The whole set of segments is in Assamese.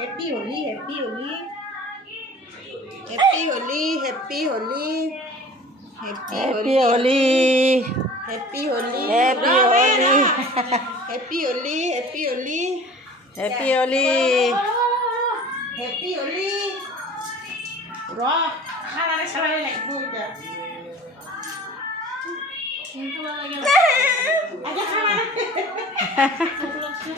Happy Holi happy Holi happy Holi happy Holi happy Holi happy Holi happy Holi happy Holi happy Holi happy Holi happy Holi रह खाना सारा লাগবো এটা আগে খানা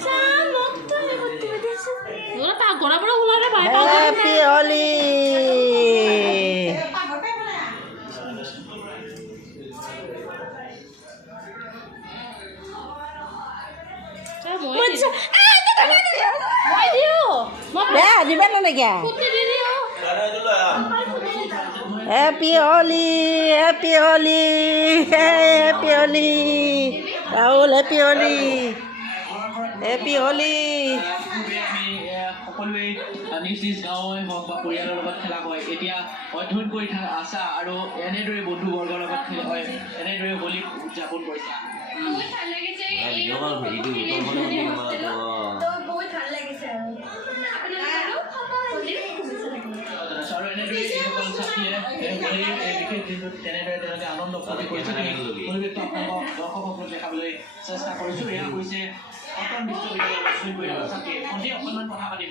চালো তো নেবতি দেছো ওরা পা গোড়া বড় উলারে ভাই পা happy Holi Happy Holi, Happy Holi, Happy Holi, Rahul, Happy Holi, Happy Holi. সকলোৱে নিজ নিজ গাঁৱে হওক বা পৰিয়ালৰ লগত খেলা হয় এতিয়া অধ্যয়ন কৰি আছা আৰু এনেদৰে বন্ধুবৰ্গৰ লগত খেলা হয় এনেদৰে হোলী উদযাপন কৰিছা তেনেদৰে আনন্দ ফূৰ্তি কৰিছে পৰিৱেশটো আপোনালোকক দৰ্শকসকলক দেখাবলৈ চেষ্টা কৰিছোঁ এয়া হৈছে কটন বিশ্ববিদ্যালয়ৰ ছাত্ৰী ভণ্টি অকণমান কথা পাতিম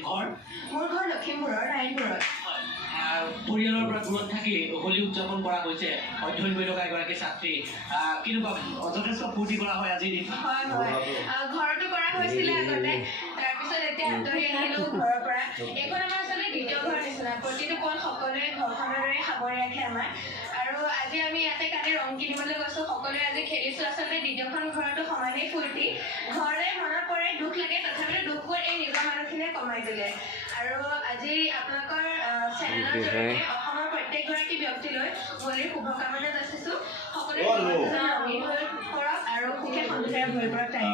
মোৰ ঘৰ লখিমপুৰৰ ৰায়নপুৰত পৰিয়ালৰ পৰা দূৰত থাকি হোলী উদযাপন কৰা হৈছে অধ্যয়ন কৰি থকা এগৰাকী ছাত্ৰী কেনেকুৱা যথেষ্ট ফূৰ্তি কৰা হয় আজিৰ দিনটো হয় ঘৰতো কৰা হৈছিলে আগতে তাৰপিছত এতিয়া আঁতৰি আহিলোঁ ঘৰৰ পৰা এইখন আমাৰ আচলতে দ্বিতীয় ঘৰ নিচিনা প্ৰতিটো পল সকলোৱে ঘৰখনৰ দৰে সামৰি ৰাখে আমাৰ আৰু আজি আমি ইয়াতে কালি ৰং কিনিবলৈ গৈছোঁ সকলোৱে আজি খেলিছোঁ আচলতে দ্বিতীয়খন ঘৰতো সমানেই ফূৰ্তি ঘৰলৈ মনত পৰে দুখ লাগে তথাপিও দুখবোৰ এই নিজৰ মানুহখিনিয়ে কমাই দিলে আৰু আজি আপোনালোকৰ চেনেলৰ জৰিয়তে অসমৰ প্ৰত্যেকগৰাকী ব্যক্তিলৈ হোলীৰ শুভকামনা যাচিছোঁ সকলোৱে ৰঙীন হৈ পৰক আৰু সুখে সন্তুষ্টিৰে ভৰি পৰক তাৰে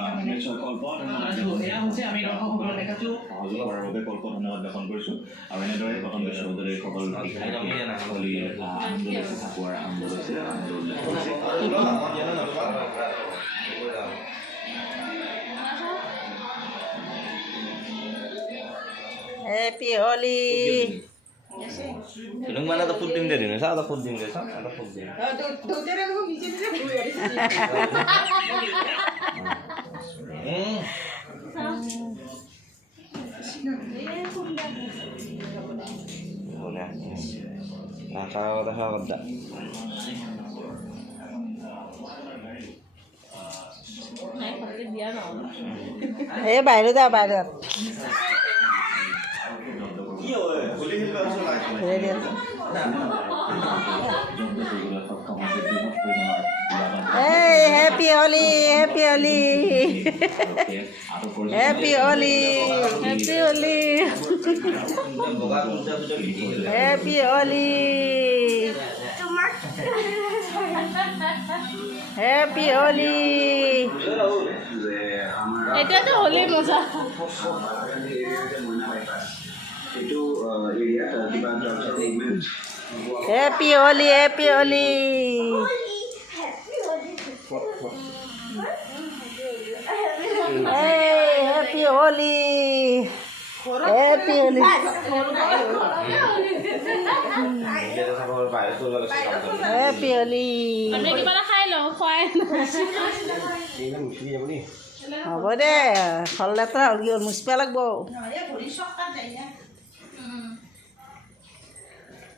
এয়া হৈছে আমি দৰ্শকসকলক দেখাছোঁ সহযোগ কৰাৰ বাবে কল্প ধন্যবাদ জ্ঞাপন কৰিছোঁ আৰু এনেদৰে কটন বিশ্ববিদ্যালয়ৰ সকলো হোলীৰ আনন্দ দেখা পোৱাৰ আনন্দ লৈছে Happy Holi. Ilung mana tak puding dari ni? Saya tak puding deh, saya tak puding. Dua orang tu bicara dia boleh. Boleh. Nah, kalau dah kalau dah. Eh, bayar dah bayar. Hey, happy Holi, happy Holi, happy Holi, happy Holi, happy Holi, happy Holi. Itu tu Holi masa. Itu area tiba-tiba segmen. Happy Holi, happy Holi. Hey, happy Holi. Happy Holi. Happy Holi. Anda gimana khai lo, khoai. Apa deh? Kalau letra lagi muspel lagi bo.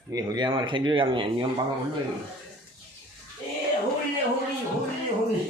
Ini holy amar khendu kami niam panggil holy. Holy.